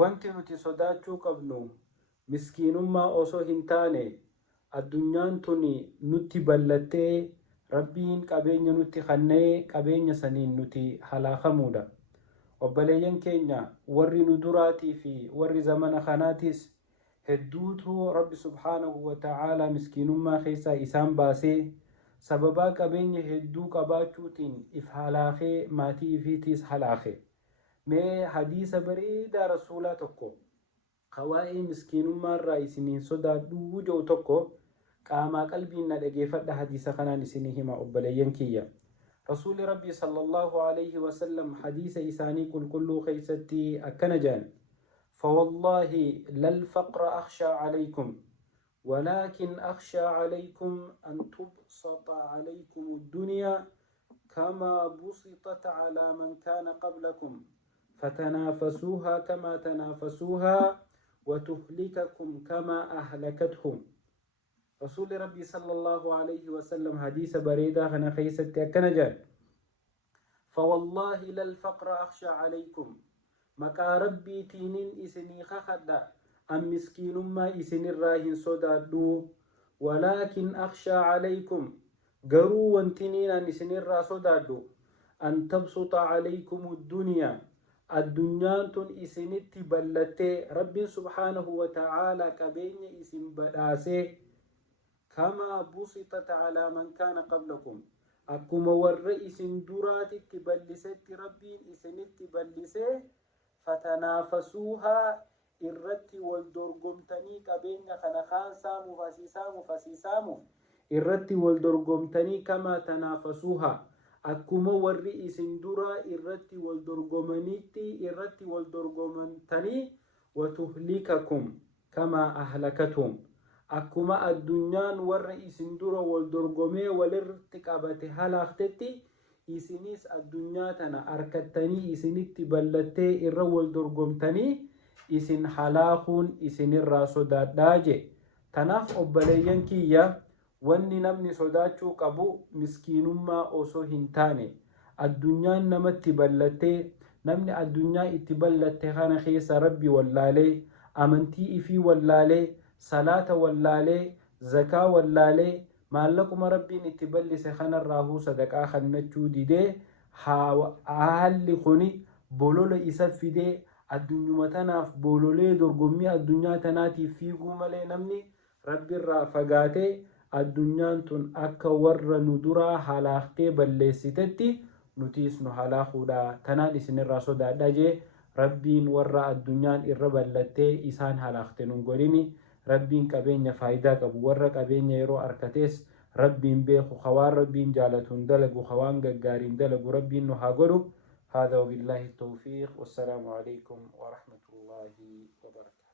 wanti nuti sodaachuu qabnu miskiinummaa osoo hin taane addunyaan tuni nutti ballattee rabbiin qabeenya nutti kennee qabeenya saniin nuti halaakamuudha. Obboleeyyan keenya warri nu duraatii fi warri zamana kanaatis hedduutu rabbi subhaanahu wa ta'aalaa miskiinummaa keessaa isaan baasee sababaa qabeenya hedduu qabaachuutiin if halaakee maatii ifiitiis halaake. Mee hadiisa bareedaa rasuulaa tokko kawaa'ee miskiinummaa irraa isiniin sodaadhuu jedhu tokko qaamaa qalbiin na dhageeffadha. Hadiisa kanaan isinii hima obboleeyyan kiyya. رسول ربي صلى الله عليه وسلم حديث إساني كل خيستي أكنجان فوالله لا الفقر أخشى عليكم ولكن أخشى عليكم أن تبسط عليكم الدنيا كما بسطت على من كان قبلكم فتنافسوها كما تنافسوها وتهلككم كما أهلكتهم. رسول ربي صلى الله عليه وسلم حديث بريدة خنا خيستي أكنجان فوالله لا الفقر أخشى عليكم مكا ربي تينين إسني خخدا أم مسكين ما إسن الراهن صدادو ولكن أخشى عليكم قروا وانتنين أن إسن الرا صدادو أن تبسط عليكم الدنيا تن إسنت بلتي ربي سبحانه وتعالى كبين إسن بداسي كما بسطت على من كان قبلكم أكما ورئيس دراتي تبلست ربي إسنت بلسه فتنافسوها irratti wal dorgomtanii qabeenya kana kaan saamu fasiisaamu irratti wal dorgomtanii kama tanaafasuuha akkuma warri isin dura irratti wal dorgomanitti irratti wal dorgomtanii watuhlikakum kama ahlakatum akkuma addunyaan warra isin dura wal dorgomee walirratti qabate halaaktetti isinis addunyaa tana arkattanii isinitti ballattee irra wal dorgomtanii isin halaakuun isinirraa sodaadhaa je. Tanaaf obboleeyyan kiyya wanni namni sodaachuu qabu miskiinummaa osoo hin taane addunyaan namatti ballattee namni addunyaa itti ballatte kana keessa rabbi wallaalee amantii ifii wallaalee salaata wallaalee zakaa wallaalee maallaquma rabbiin itti ballise kanarraahuu sadaqaa kannachuu didee haalli kuni bolola isa fidee addunyuma tanaaf bololee dorgommii addunyaa tanaatiif fiiguu malee namni rabbiirraa fagaatee addunyaan tun akka warra nu duraa halaaktee balleessitetti nutiis nu halaakuudha. Tanaan isinirraa sodaadha jee rabbiin warra addunyaan irra ballattee isaan halaakte nun godhini. Rabbiin qabeenya faayidaa qabu warra qabeenya yeroo arkatees rabbiin beeku khawaan rabbiin jaalatuun dalagu khawaan gaggaariin dalagu rabbiin nu haa godhu. هذا وبالله التوفيق والسلام عليكم ورحمة الله وبركاته.